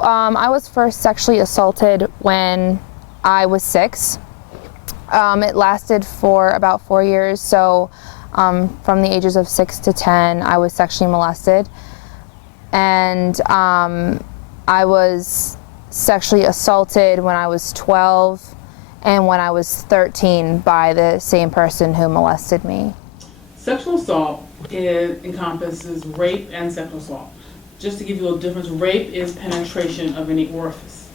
I was first sexually assaulted when I was 6. It lasted for about 4 years, so from the ages of 6 to 10, I was sexually molested. And I was sexually assaulted when I was 12 and when I was 13 by the same person who molested me. Sexual assault encompasses rape and sexual assault. Just to give you a little difference, rape is penetration of any orifice.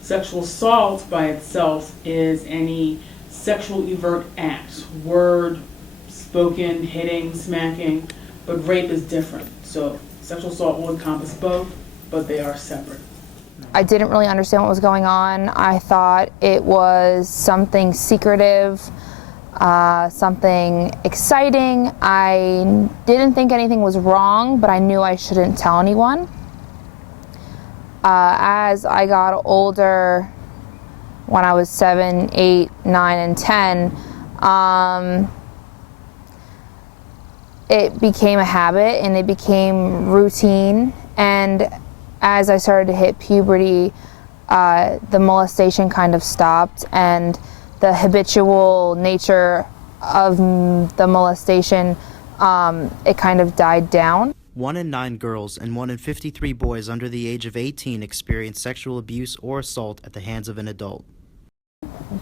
Sexual assault by itself is any sexual overt act, word, spoken, hitting, smacking, but rape is different. So sexual assault will encompass both, but they are separate. I didn't really understand what was going on. I thought it was something secretive, something exciting. I didn't think anything was wrong, but I knew I shouldn't tell anyone. As I got older, when I was 7, 8, 9, and 10, it became a habit and it became routine. And as I started to hit puberty, the molestation kind of stopped, and the habitual nature of the molestation, it kind of died down. 1 in 9 girls and 1 in 53 boys under the age of 18 experience sexual abuse or assault at the hands of an adult.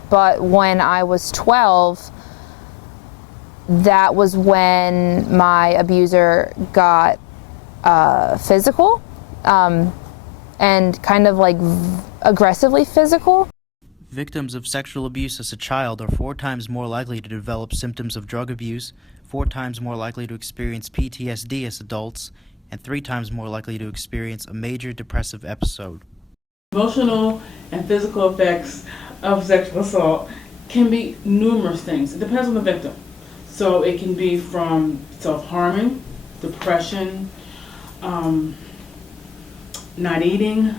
But when I was 12, that was when my abuser got physical, and kind of like aggressively physical. Victims of sexual abuse as a child are 4 times more likely to develop symptoms of drug abuse, 4 times more likely to experience PTSD as adults, and 3 times more likely to experience a major depressive episode. Emotional and physical effects of sexual assault can be numerous things. It depends on the victim. So it can be from self-harming, depression, not eating,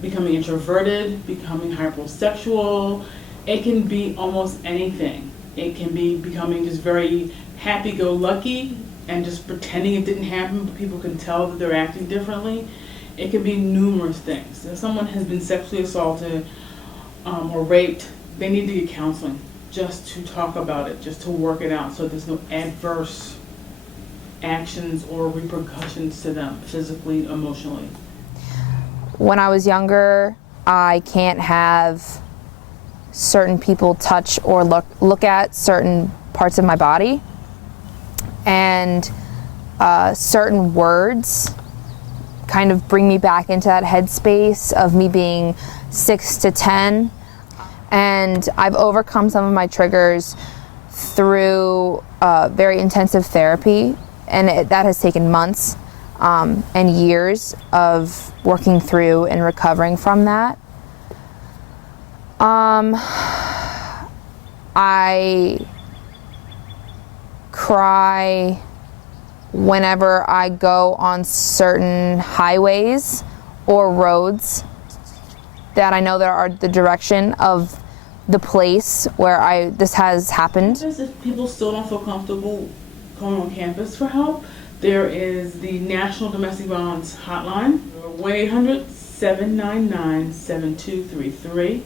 becoming introverted, becoming hypersexual. It can be almost anything. It can be becoming just very happy-go-lucky and just pretending it didn't happen, but people can tell that they're acting differently. It can be numerous things. If someone has been sexually assaulted or raped, they need to get counseling just to talk about it, just to work it out so there's no adverse actions or repercussions to them physically, emotionally. When I was younger, I can't have certain people touch or look at certain parts of my body, and certain words kind of bring me back into that headspace of me being 6 to 10. And I've overcome some of my triggers through very intensive therapy, and that has taken months and years of working through and recovering from that. I cry whenever I go on certain highways or roads that I know that are the direction of the place where this has happened. If people still don't feel comfortable going on campus for help, there is the National Domestic Violence Hotline, 1-800-799-7233.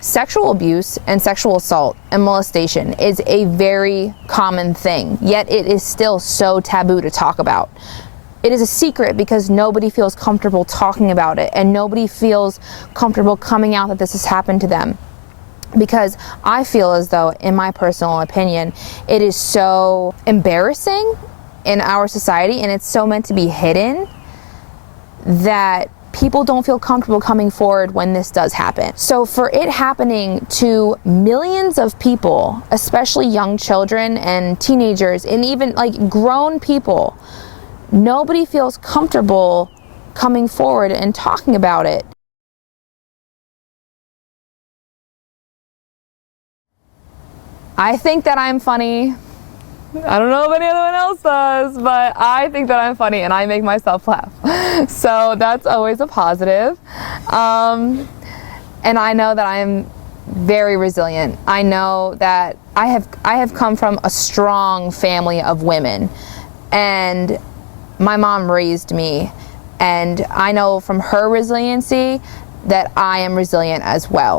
Sexual abuse and sexual assault and molestation is a very common thing, yet it is still so taboo to talk about. It is a secret because nobody feels comfortable talking about it, and nobody feels comfortable coming out that this has happened to them. Because I feel as though, in my personal opinion, it is so embarrassing in our society, and it's so meant to be hidden, that people don't feel comfortable coming forward when this does happen. So for it happening to millions of people, especially young children and teenagers, and even like grown people, nobody feels comfortable coming forward and talking about it. I think that I'm funny. I don't know if anyone else does, but I think that I'm funny and I make myself laugh. So that's always a positive. And I know that I'm very resilient. I know that I have come from a strong family of women, and my mom raised me, And I know from her resiliency that I am resilient as well.